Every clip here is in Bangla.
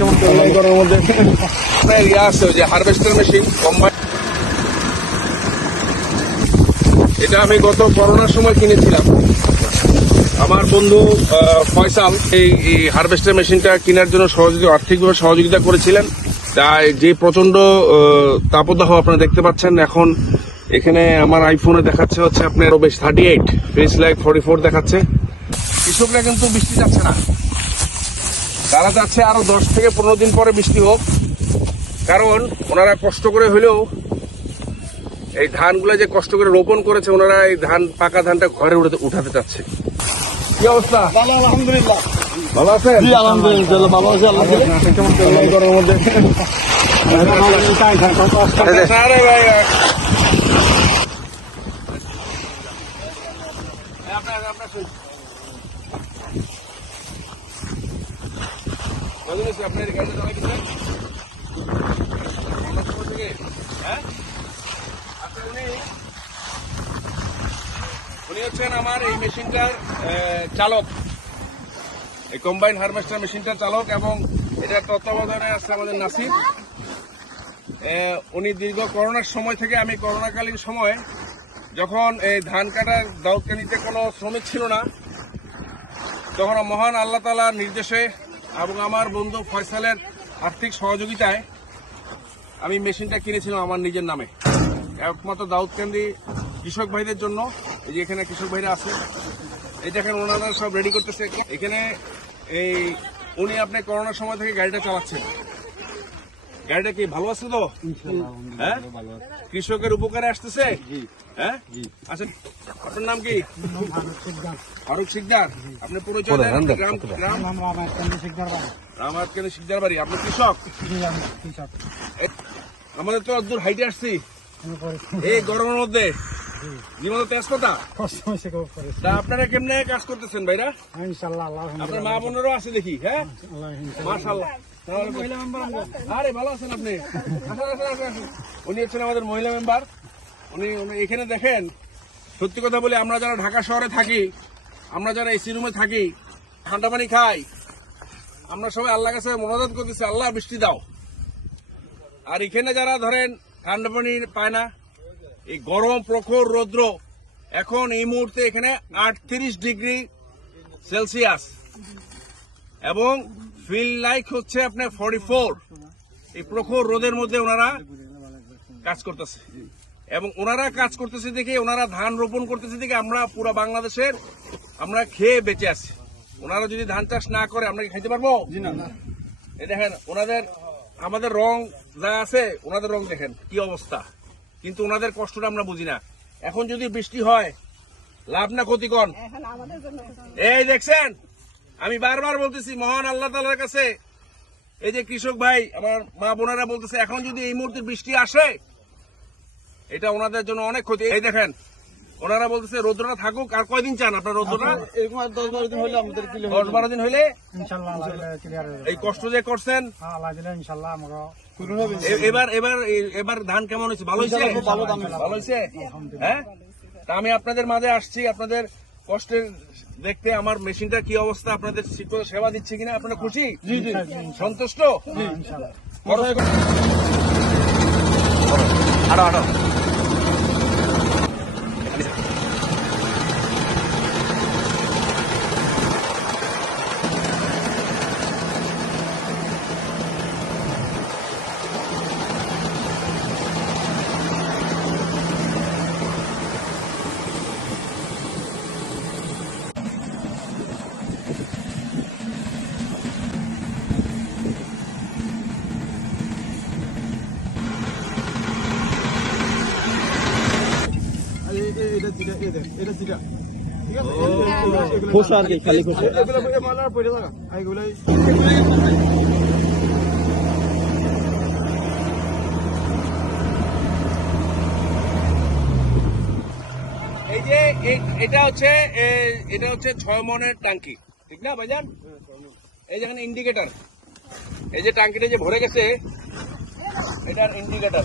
কেমন গরমের মধ্যে। ইয়ে আছে যে হারভেস্টার মেশিন কম্বাইন এটা আমি গত করোনার সময় কিনেছিলাম। আমার বন্ধু ফয়সাল এই এই হারভেস্টার মেশিনটা কেনার জন্য সহযোগিতা আর্থিকভাবে সহযোগিতা করেছিলেন। তাই যে প্রচণ্ড তাপদাহ আপনারা দেখতে পাচ্ছেন এখন এখানে আমার আইফোনে দেখাচ্ছে হচ্ছে আপনার বেশ thirty eight feels like forty four দেখাচ্ছে। কৃষকরা কিন্তু বৃষ্টি যাচ্ছে না। তারা যাচ্ছে আরও দশ থেকে পনেরো দিন পরে বৃষ্টি হোক। কারণ ওনারা কষ্ট করে হলেও এই ধানগুলো যে কষ্ট করে রোপণ করেছে ওনারা এই ধান পাকা ধানটা ঘরে উঠাতে উঠাতে চাচ্ছে। কি অবস্থা? ভালো আলহামদুলিল্লাহ। ভালো আছেন? জি আলহামদুলিল্লাহ ভালো আছি আল্লাহ কেমন চলছে? গরমের মধ্যে। আপনার আপনার গাড়িটা দিচ্ছেন থেকে হ্যাঁ? উনি হচ্ছেন আমার এই মেশিনটার চালক। এই কম্বাইন হারভেস্টার মেশিনটার চালক এবং এটার তত্ত্বাবধানে আছে আমাদের নাসির। উনি দীর্ঘ করোনার সময় থেকে আমি করোনাকালীন সময়ে যখন এই ধান কাটার দাউদকানিতে কোনো শ্রমিক ছিল না, তখন মহান আল্লাহ নির্দেশে এবং আমার বন্ধু ফয়সালের আর্থিক সহযোগিতায় আমি মেশিনটা কিনেছিলাম আমার নিজের নামে। একমাত্র দাউদকান্দি কৃষক ভাইদের জন্য, এই যে এখানে কৃষক ভাইরা আছে। এটা এখানে ওনারা সব রেডি করতেছে। এখানে এই, উনি আপনি করোনার সময় থেকে গাড়িটা চালাচ্ছেন। গাড়িটা কি ভালো আছে তো? হ্যাঁ? কৃষকের উপকারে আসতেছে? হ্যাঁ? আচ্ছা আপনার নাম কি? ফারুক শিকদার আপনি পরিচয় গ্রাম গ্রাম রামাত কেন শিকদার বাড়ি আপনি কৃষক? আমাদের তো দূর হাইটে আসছি। এই গরমের মধ্যে। জীবন তেজপাতা? তা আপনারা কেমনে কাজ করতেছেন ভাইরা? আপনার মা বোনেরও আছে দেখি হ্যাঁ? মাশাল্লাহ আরে ভালো আছেন আপনি? আসেন, আসেন, আসেন, আসেন। উনি হচ্ছেন আমাদের মহিলা মেম্বার উনি উনি এখানে দেখেন সত্যি কথা বলি আমরা যারা ঢাকা শহরে থাকি আমরা যারা এসি রুমে থাকি ঠান্ডা পানি খাই আমরা সবাই আল্লাহ কাছে মনোজাত করতেছি আল্লাহ বৃষ্টি দাও। আর এখানে যারা ধরেন ঠান্ডা পানি পায় না এই গরম প্রখর রৌদ্র এখন এই মুহূর্তে এখানে আটত্রিশ ডিগ্রি সেলসিয়াস। এবং ফিল লাইক হচ্ছে আপনার ফর্টি ফোর এই প্রখর রোদের মধ্যে ওনারা কাজ করতেছে। এবং ওনারা কাজ করতেছে দেখে ওনারা ধান রোপণ করতেছে দেখে আমরা পুরো বাংলাদেশের আমরা খেয়ে বেঁচে আছি। ওনারা যদি ধান চাষ না করে আমরা কি খাইতে পারব? এই দেখেন ওনাদের আমাদের রং যা আছে ওনাদের রং দেখেন কি অবস্থা। কিন্তু ওনাদের কষ্টটা আমরা বুঝি না। এখন যদি বৃষ্টি হয় লাভ না ক্ষতিকর? এই দেখছেন? আমি বারবার বলতেছি মহান আল্লাহ তালার কাছে এই যে কৃষক ভাই আমার মা বোনেরা বলতেছে এখন যদি এই মুহূর্তে বৃষ্টি আসে এটা ওনাদের জন্য অনেক ক্ষতি। এই দেখেন ওনারা বলতেছে রৌদ্রটা থাকুক আর কয়দিন চান আপনার রৌদ্রটা? দশ বারো দিন হলে আমাদের দশ বারো দিন যাবে। এই কষ্ট যে করছেন হ্যাঁ এবার এবার এবার ধান কেমন হয়েছে? ভালো হয়েছে। ভালো হয়েছে? হ্যাঁ? তা আমি আপনাদের মাঝে আসছি আপনাদের কষ্টের দেখতে আমার মেশিনটা কি অবস্থা? আপনাদের সেবা দিচ্ছে কিনা? আপনারা খুশি? সন্তুষ্ট? আরও খরচ এই দেখ এটা চিটা ঠিক আছে? খোসা আর কি, খালি খোসা। এগুলো এই মালার পড়ে থাকা এইগুলাই এই যে এটা হচ্ছে এটা হচ্ছে ছয় মনের টাঙ্কি। ঠিক না ভাইজান? এই যেখানে ইন্ডিকেটর এই যে টাঙ্কিটা যে ভরে গেছে এটার ইন্ডিকেটর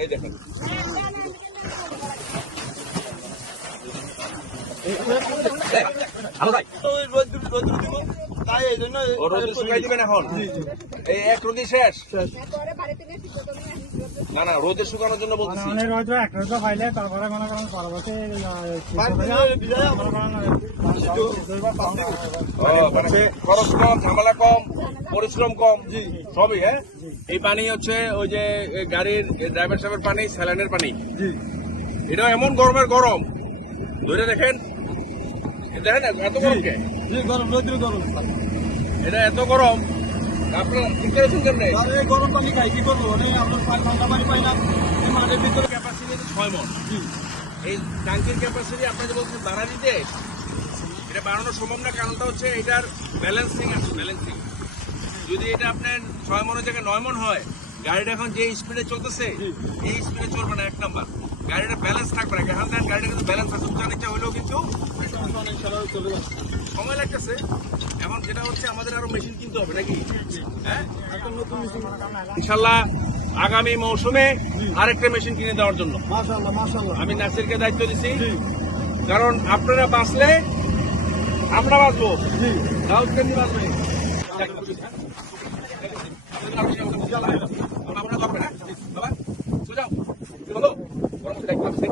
এই দেখেন ভালো ভাই ওই রোদ রোদ দিব তাই এই জন্য ও রোদে শুকাই দিবেন এখন এই এক রোদি শেষ না না রোদে শুকানোর জন্য এক পাইলে তারপরে মনে করেন পরবর্তী খরচ কম ঝামেলা কম পরিশ্রম কম সবই হ্যাঁ এই পানি হচ্ছে ওই যে গাড়ির ড্রাইভার সাহেবের পানি স্যালাইনের পানি। জি। এটা এমন গরমের গরম। ধরে দেখেন দেখেন এত গরম কে? গরম রোদ্র গরম। এটা এত গরম। আপনারা করেছেন কেমনে? গরম পানি খাই কি করব? অনেক আপনার পাঁচ ঘণ্টা পানি পাই না। এই মাঠের ভিতরে ক্যাপাসিটি ছয় মন। এই ট্যাঙ্কির ক্যাপাসিটি আপনাকে বলছেন বাড়া দিতে এটা বাড়ানো সম্ভব না কারণটা হচ্ছে এটার ব্যালেন্সিং আছে ব্যালেন্সিং যদি এটা আপনার ছয় মনের জায়গায় নয় মন হয় গাড়িটা এখন যে স্পিডে চলতেছে এই স্পিডে চলবে না এক নাম্বার। গাড়িটা ব্যালেন্স থাকবে না এখন দেখেন গাড়িটা কিন্তু ব্যালেন্স আছে উঁচা নিচা হলেও কিন্তু সময় লাগতেছে। এখন যেটা হচ্ছে আমাদের আরও মেশিন কিনতে হবে নাকি? হ্যাঁ? ইনশাল্লাহ আগামী মৌসুমে আরেকটা মেশিন কিনে দেওয়ার জন্য। আমি নাসিরকে দায়িত্ব দিছি। কারণ আপনারা বাঁচলে আমরা বাঁচবো। দাউদ বাঁচবে? সোজা বলো পরবর্তী দেখলাম সেই